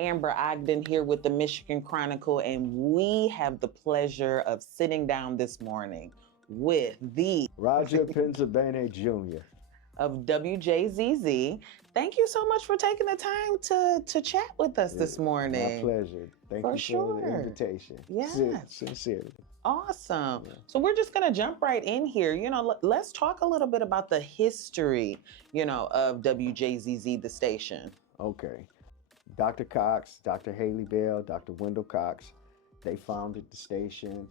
Amber Ogden here with the Michigan Chronicle, and we have the pleasure of sitting down this morning with the Rodger Penzabene Jr. of WJZZ. Thank you so much for taking the time to chat with us this My morning. pleasure. Thank For you for the sure. invitation. Yes. Sincerely. Awesome. Yeah. So we're just going to jump right in here. Let's talk a little bit about the history, of WJZZ, the station. Okay. Dr. Cox, Dr. Haley Bell, Dr. Wendell Cox, they founded the station.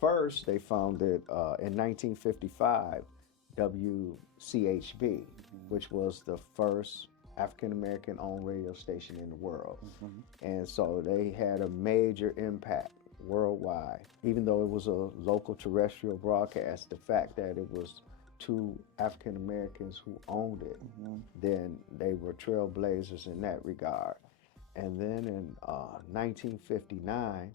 First, they founded in 1955 WCHB, which was the first African-American owned radio station in the world. And so they had a major impact worldwide. Even though it was a local terrestrial broadcast, the fact that it was two African Americans who owned it, then they were trailblazers in that regard. And then in 1959,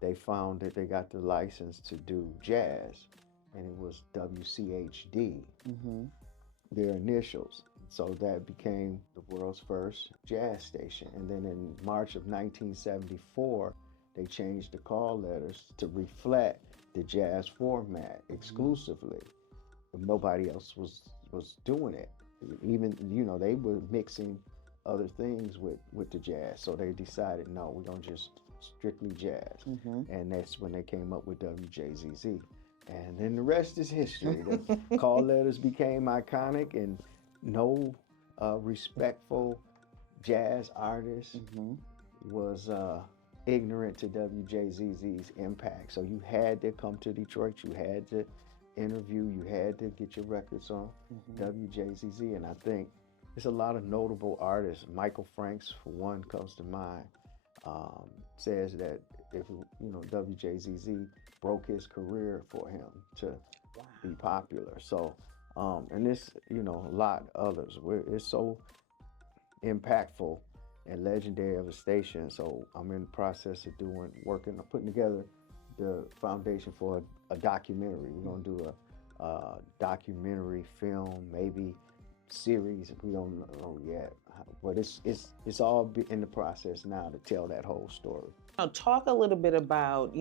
they found that they got the license to do jazz, and it was WCHD, their initials. So that became the world's first jazz station. And then in March of 1974, they changed the call letters to reflect the jazz format exclusively. Nobody else was doing it. Even, they were mixing other things with the jazz. So they decided, no, we're gonna just strictly jazz. And that's when they came up with WJZZ. And then the rest is history. The call letters became iconic, and no respectful jazz artist was ignorant to WJZZ's impact. So you had to come to Detroit, you had to interview, you had to get your records on WJZZ. And I think there's a lot of notable artists. Michael Franks, for one, comes to mind. Says that if WJZZ broke his career for him to be popular. So, and this, a lot others. It's so impactful and legendary of a station. So I'm in the process of working on putting together the foundation for a documentary. We're gonna do a documentary film, maybe series. We don't know yet, but it's all in the process now to tell that whole story. Now, talk a little bit about,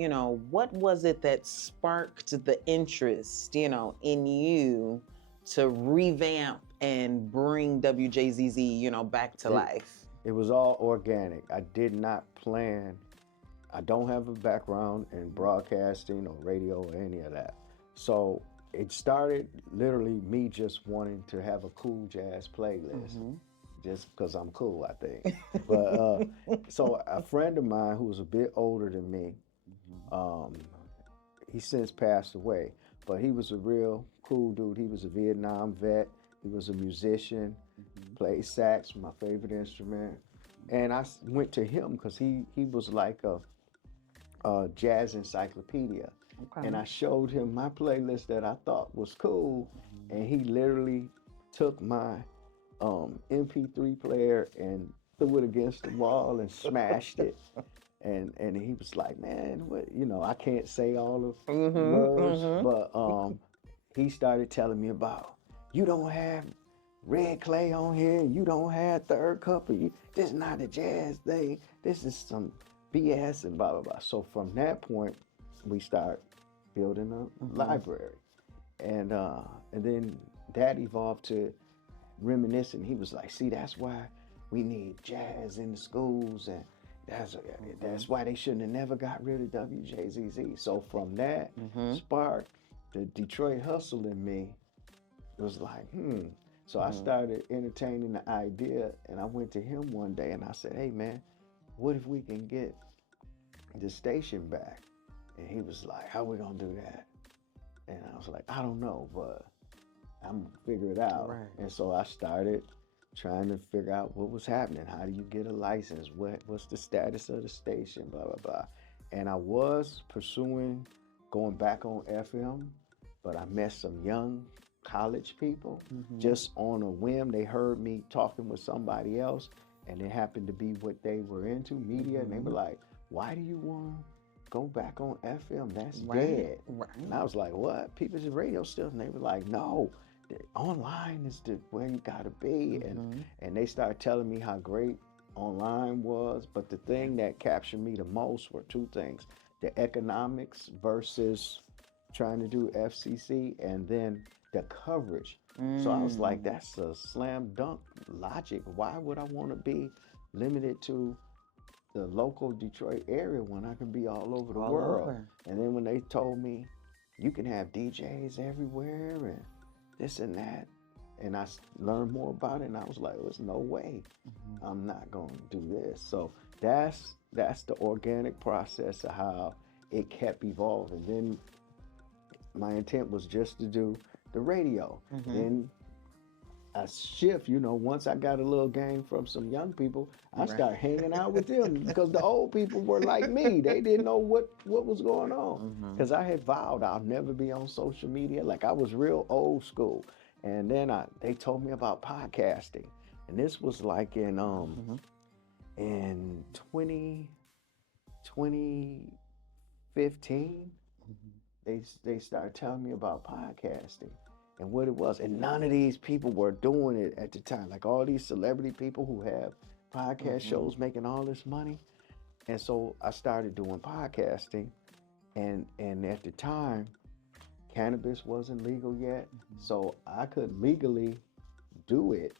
what was it that sparked the interest, in you to revamp and bring WJZZ, back to life? It was all organic. I did not plan. I don't have a background in broadcasting or radio or any of that. So it started literally me just wanting to have a cool jazz playlist. Just because I'm cool, I think. But so a friend of mine who was a bit older than me, he since passed away, but he was a real cool dude. He was a Vietnam vet. He was a musician, played sax, my favorite instrument. And I went to him because he was like a jazz encyclopedia. Okay. And I showed him my playlist that I thought was cool, and he literally took my MP3 player and threw it against the wall and smashed it. And he was like, man, what, I can't say all the words, but he started telling me about, you don't have Red Clay on here, you don't have Third Company, this is not a jazz thing, this is some BS and blah, blah, blah. So from that point, we start building a library. And then that evolved to reminiscing. He was like, see, that's why we need jazz in the schools, and that's why they shouldn't have never got rid of WJZZ. So from that spark, the Detroit hustle in me was like, So I started entertaining the idea, and I went to him one day and I said, hey man, what if we can get the station back? And he was like, how we gonna do that? And I was like, I don't know, but I'm gonna figure it out. Right. And so I started trying to figure out what was happening. How do you get a license? What's the status of the station? Blah, blah, blah. And I was pursuing going back on FM, but I met some young college people just on a whim. They heard me talking with somebody else, and it happened to be what they were into, media, and they were like, why do you want to go back on FM? That's dead. Right. And I was like, what? People's radio still? And they were like, no, online is where you gotta be. And they started telling me how great online was, but the thing that captured me the most were two things: the economics versus trying to do FCC, and then the coverage. So I was like, that's a slam dunk logic. Why would I want to be limited to the local Detroit area when I can be all over the All world? over. And then when they told me you can have DJs everywhere and this and that, and I learned more about it, and I was like, there's no way I'm not going to do this. So that's the organic process of how it kept evolving. Then my intent was just to do the radio. Then I shift, once I got a little game from some young people, I started hanging out with them because the old people were like me. They didn't know what was going on. Because I had vowed I'll never be on social media. Like, I was real old school. And then they told me about podcasting. And this was like in 2015. They started telling me about podcasting and what it was. And none of these people were doing it at the time. Like, all these celebrity people who have podcast shows making all this money. And so I started doing podcasting. And at the time, cannabis wasn't legal yet. So I could legally do it